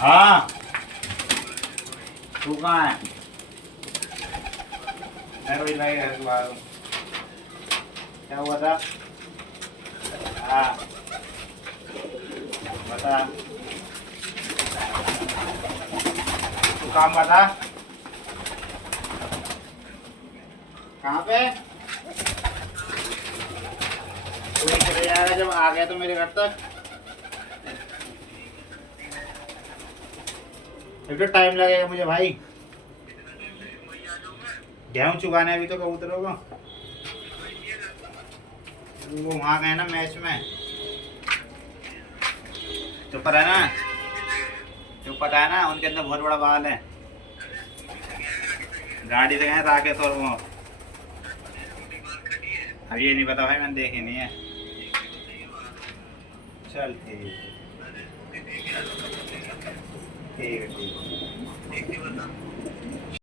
हाँ तू कहाँ है? मैं वही लाएगा तू आ रहा हूँ। क्या हुआ था? हाँ बता, तू काम बता। कहाँ पे? तू ही चले जाएगा जब आ गया तो मेरे घर तक। एक तो टाइम लगेगा मुझे भाई, गेहूँ चुगाने अभी तो कबूतरों को। वो वहाँ गए ना मैच में, तो पता है ना, तो पता है ना उनके अंदर बहुत बड़ा बाल है। गाड़ी से गए राकेश और वो। अब ये नहीं पता भाई, मैंने देखी नहीं है। चल ठीक है, ठीक है ठीक है।